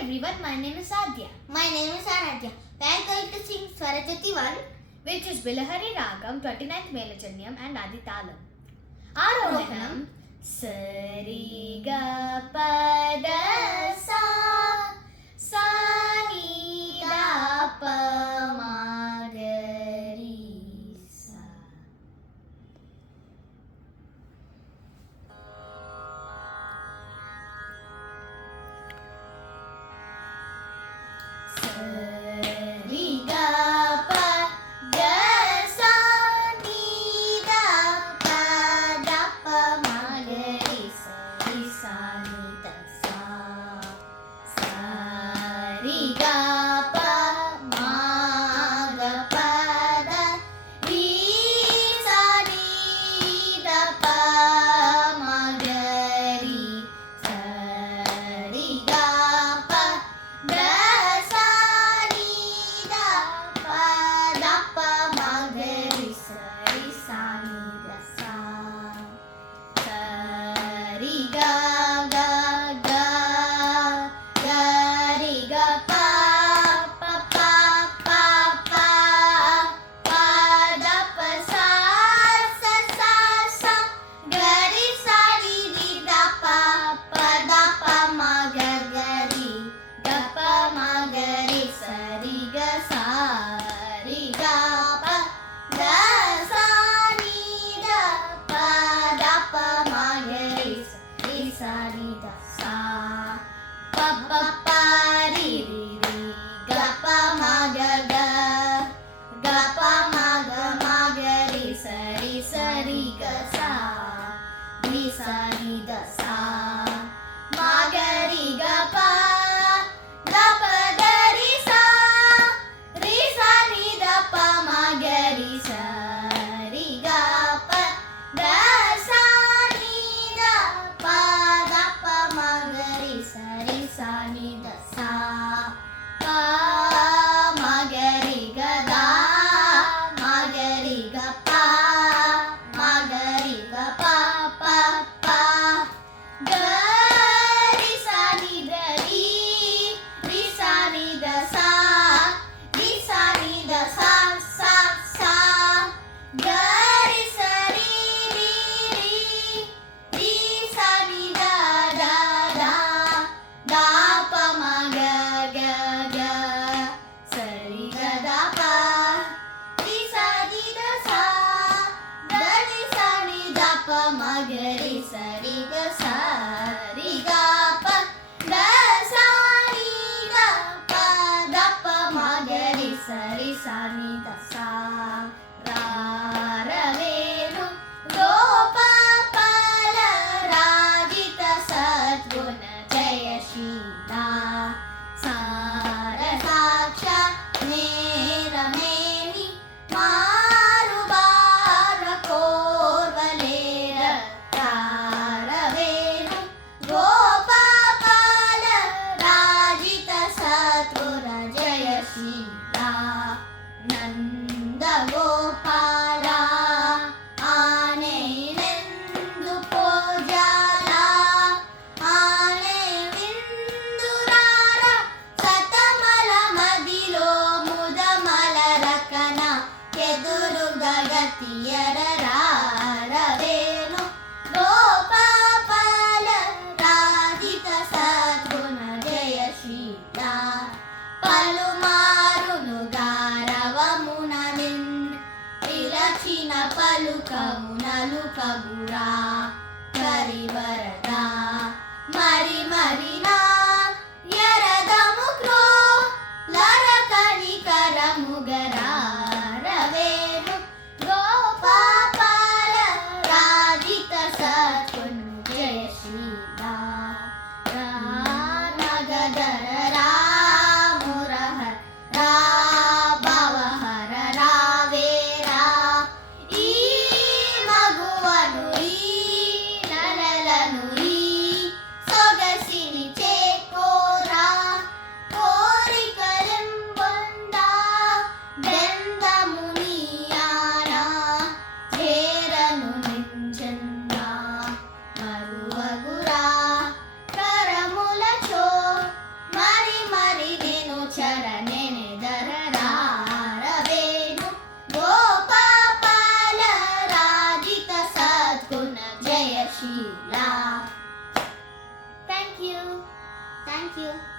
everyone, my name is Adya. My name is Aradhya. We are going to sing Swarajati 1, which is Bilahari Ragam, 29th Melachanyam and Aditalam. Arohanam Sari Ga Pa Da Sa Sa Ni Da Pa Ma Ga Ri Sa. Sari Ga Pa Da Sa Ni Da Pa Da Pa Ma Ga Ri Sa Ri Sa Ni Da Sa. Sari Ga Pa Ma Ga Pa Da Ri Sa Ni Da Pa Ma Ga Ri. Sari Ga Pa Da Sa Ni Da Pa Da Pa Ma Ga Ri Sa Ri Sa Ni Da Sa. Sari Ga Ga Ga Ga Ri Ga Pa Pa Pa Pa Pa Pa Da Pa Sa Sa Sa Sa Ga Ri Sa Ri Ri Da Pa Pa Da Pa Ma Ga Ga Ri Da Pa Ma Ga Ri Sa Ri Ga Sa Ri Ga Pa Da Sa Ni Da Pa Da Pa Ma Ga Ri Sa Ri Sa Ni Da Sa. Pa Pa Pa Ri Ri Ri Ga Pa Ma Ga Ga Ga Pa Ma Ga Ri Sa Ri Sa Ri Ga Sa Ri Sa Ni Da Sa. Ma Ga Ri Ga Pa Da Pa Da Ri Sa Ri Sa Ni Da Pa Ma Ga Ri Sa Ri Ga Pa Da Sa Ni Da Pa Da Pa Ma Ga Ri Sa Ri Sa Ni Da Sa. Pa Ma Ga Ri Ga Da Ma Ga Ri Ga Pa Ma Ga Ri Ga Pa Pa Pa Ga Ri Sa Ni Da Ri Ri Sa Ni Da Sa Ri Sa Ni Da Sa Sa Sa Ga Ri Sa Ri Ri Ri Ri Sa Ni Da Da Da Da Pa Ma Ga Ga Ga Sa Ri Ga Da Pa Ri Sa Ni Da Sa Ga Ri Sa Ni Da Pa Ma Ga Ri Sa Ri Ga Sa Ri Ga Pa Da Sa Ni Da Pa Da Pa Ma Ga Ri Sa Ri Sa Ni Da Sa. Ra Ra Venu Gopapala Rajita Satguna Jayashila. Sara Saksha Nera Meni Maru Bara Korvalera. Ra Venu Gopapala Rajita Satguna Jayashila. Nanda Gopala Aanenendu Pojala Aanevindurara Satamala Madilo Mudamala Rakana Keduru Gagatiyara Raravenu Gopapala Rajita Satguna Jayashila. Palumaru thank you.